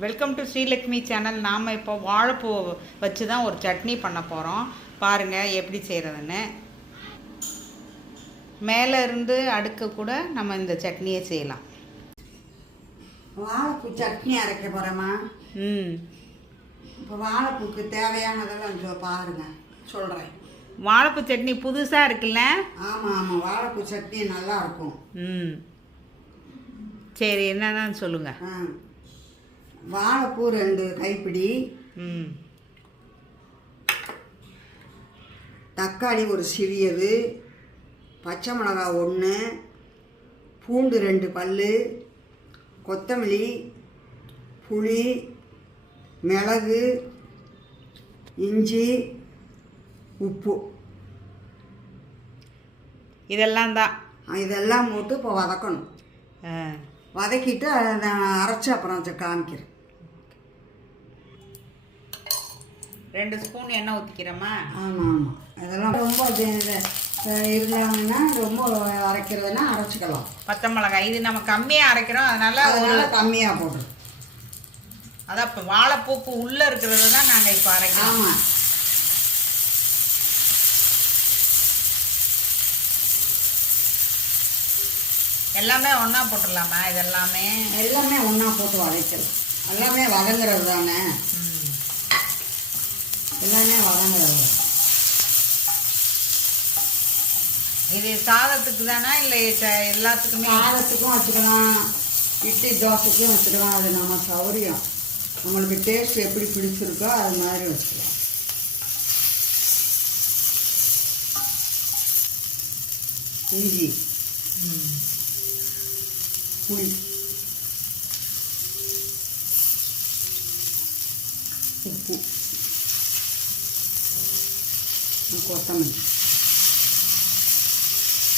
Welcome to Srilakshmi channel நாம் இப்போ வாழைப்பூ வச்சு தான் ஒரு சட்னி பண்ண போகிறோம் பாருங்கள் எப்படி செய்கிறதுன்னு மேலே இருந்து அடுக்க கூட நம்ம இந்த சட்னியை செய்யலாம். வாழைப்பூ சட்னி அரைக்க போகிறேம்மா ம். இப்போ வாழைப்பூக்கு தேவையானதெல்லாம் சொ பாருங்க சொல்கிறேன் வாழைப்பூ சட்னி புதுசாக இருக்குல்ல? ஆமாம் ஆமாம் வாழைப்பூ சட்னி நல்லா இருக்கும். ம். சரி என்னன்னு சொல்லுங்கள் ஆ. வாழைப்பூ ரெண்டு கைப்பிடி. தக்காளி ஒரு சிறியது. பச்சை மிளகாய் ஒன்று பூண்டு ரெண்டு பல் கொத்தமல்லி புளி மிளகு இஞ்சி உப்பு. இதெல்லாம் தான். இதெல்லாம் போட்டு இப்போ வதக்கணும். வதக்கிட்டு அதை நான் அரைச்சி அப்புறம் காமிக்கிறேன். ரெண்டு ஸ்பூன் எண்ணெய் ஊற்றிக்கிறோமா ஆமாம் ஆமாம் அதெல்லாம் ரொம்ப இருந்தாங்கன்னா ரொம்ப அரைக்கிறதுனா அரைச்சிக்கலாம். பச்சை மிளகாய். இது நம்ம கம்மியாக அரைக்கிறோம். அதனால அதனால கம்மியாக போட்டுரு அதான் இப்போ வாழைப்பூக்கு உள்ளே இருக்கிறது தான் நாங்கள் இப்போ அரைக்கிறோம். ஆமாம் எல்லாமே ஒன்றா போட்டுடலாமா இது எல்லாமே எல்லாமே ஒன்றா போட்டு வதக்கலாம் எல்லாமே வதங்குறது தானே. எல்லாமே வதங்குறது. இது சாதத்துக்கு தானா? இல்லை எல்லாத்துக்குமே? சாதத்துக்கும் வச்சுக்கலாம். இட்லி தோசைக்கும் வச்சுக்கலாம். அது நம்ம சௌரியம். நம்மளுக்கு டேஸ்ட் எப்படி பிடிச்சிருக்கோ அது மாதிரி வச்சுக்கலாம். இஞ்சி. புளி உப்பு. கொத்தமல்லி.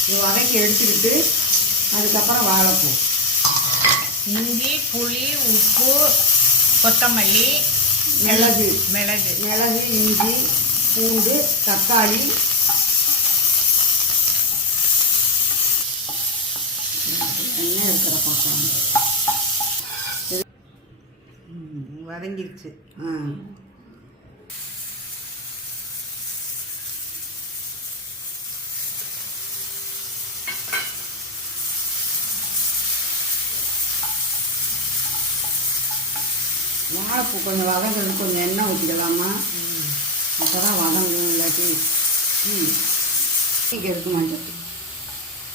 இது வதக்கி எடுத்துக்கிட்டு அதுக்கப்புறம் வாழைப்பூ. இஞ்சி புளி உப்பு கொத்தமல்லி மிளகு. மிளகு. மிளகு இஞ்சி பூண்டு தக்காளி என்ன இருக்கிற பார்க்கலாம் வதங்கிருச்சு. ஆ. வாழைப்பூ கொஞ்சம் வதங்கிறது கொஞ்சம் எண்ணெய் ஊற்றிக்கலாமா. அப்போ தான் வதங்கும் இல்லாட்டி ம். இருக்க மாட்டேன்.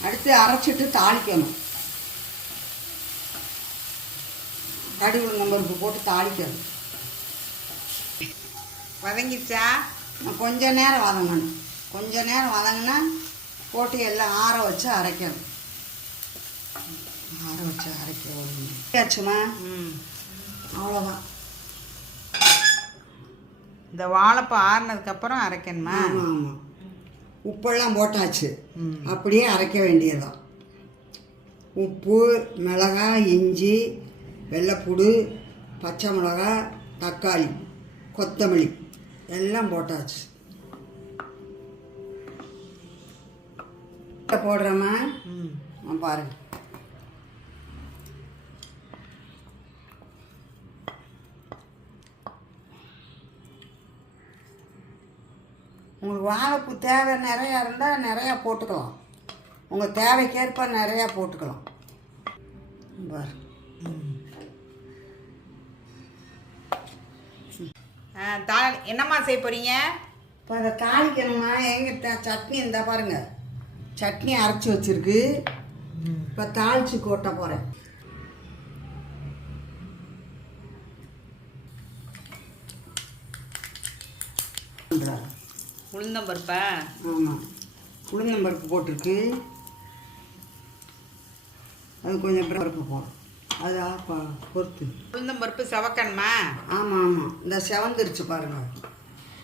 அடுத்து அரைச்சிட்டு தாளிக்கணும். கடுகு உளுந்தம்பருப்பு போட்டு தாளிக்கணும் வதங்கிருச்சா நான் கொஞ்ச நேரம் வதங்கணும். கொஞ்ச நேரம் வதங்கினா போட்டு எல்லாம் ஆற வச்சு அரைக்கணும். ஆற வச்சு அரைக்கணும் அவ்வளோதான் இந்த வாழைப்பூ ஆறுனதுக்கப்புறம் அரைக்கணுமா? ஆமாம். உப்பெல்லாம் போட்டாச்சு. ம். அப்படியே அரைக்க வேண்டியதுதான். உப்பு மிளகாய் இஞ்சி வெள்ளைப்பூடு பச்சை மிளகாய் தக்காளி கொத்தமல்லி எல்லாம் போட்டாச்சு. போடுறோமா ம். ஆ, பாருங்க. உங்களுக்கு வாழைப்பூ தேவை நிறையா இருந்தால் நிறையா போட்டுக்கலாம். உங்கள் தேவைக்கேற்ப நிறையா போட்டுக்கலாம். பாரு தா என்னம்மா செய்ய போகிறீங்க இப்போ அதை தாளிக்கணுமா? எங்கிட்ட சட்னி இருந்தா பாருங்க. சட்னி அரைச்சி வச்சிருக்கு. இப்போ தாளிச்சு கொட்ட போகிறேன் உளுந்தம்பருப்பா ஆமாம் உளுந்தம்பருப்பு போட்டிருக்கு. அது கொஞ்சம் பருப்பு போடும் அது ஆப்பா பொறுத்து. உளுந்தம்பருப்பு செவக்கணுமா? ஆமாம் ஆமாம் இந்த செவந்துருச்சு பாருங்க.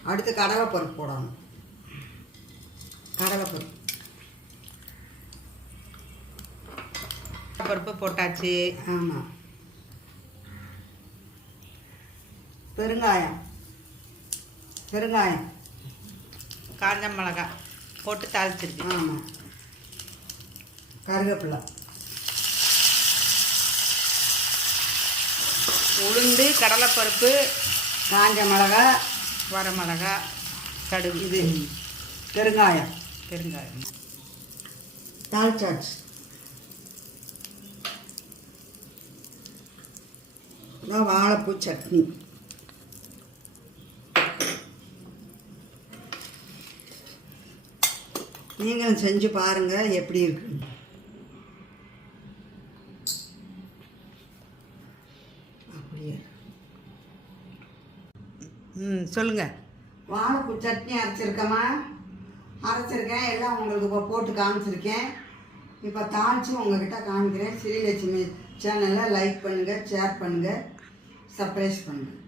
அடுத்து கடலைப்பருப்பு போடணும். கடலைப்பருப்பு. பருப்பு போட்டாச்சு. ஆமாம் பெருங்காயம். பெருங்காயம். காஞ்ச மிளகாய் போட்டு தாளிச்சிருக்கு. ஆமாம் கருவேப்பிலை. உளுந்து கடலைப்பருப்பு காஞ்ச மிளகா வரமிளகா கடுகு. இது பெருங்காயம். பெருங்காயம். தாளிச்சாச்சு. இதான் வாழைப்பூ சட்னி. நீங்களும் செஞ்சு பாருங்க எப்படி இருக்கு அப்படியே ம் சொல்லுங்கள் வாழைப்பூ சட்னி அரைச்சிருக்கேம்மா. அரைச்சிருக்கேன். எல்லாம் உங்களுக்கு இப்போ போட்டு காமிச்சிருக்கேன். இப்போ தாளித்து உங்ககிட்ட காமிக்கிறேன். ஸ்ரீலட்சுமி சேனலை லைக் பண்ணுங்கள் ஷேர் பண்ணுங்கள் சப்ரைஸ் பண்ணுங்கள்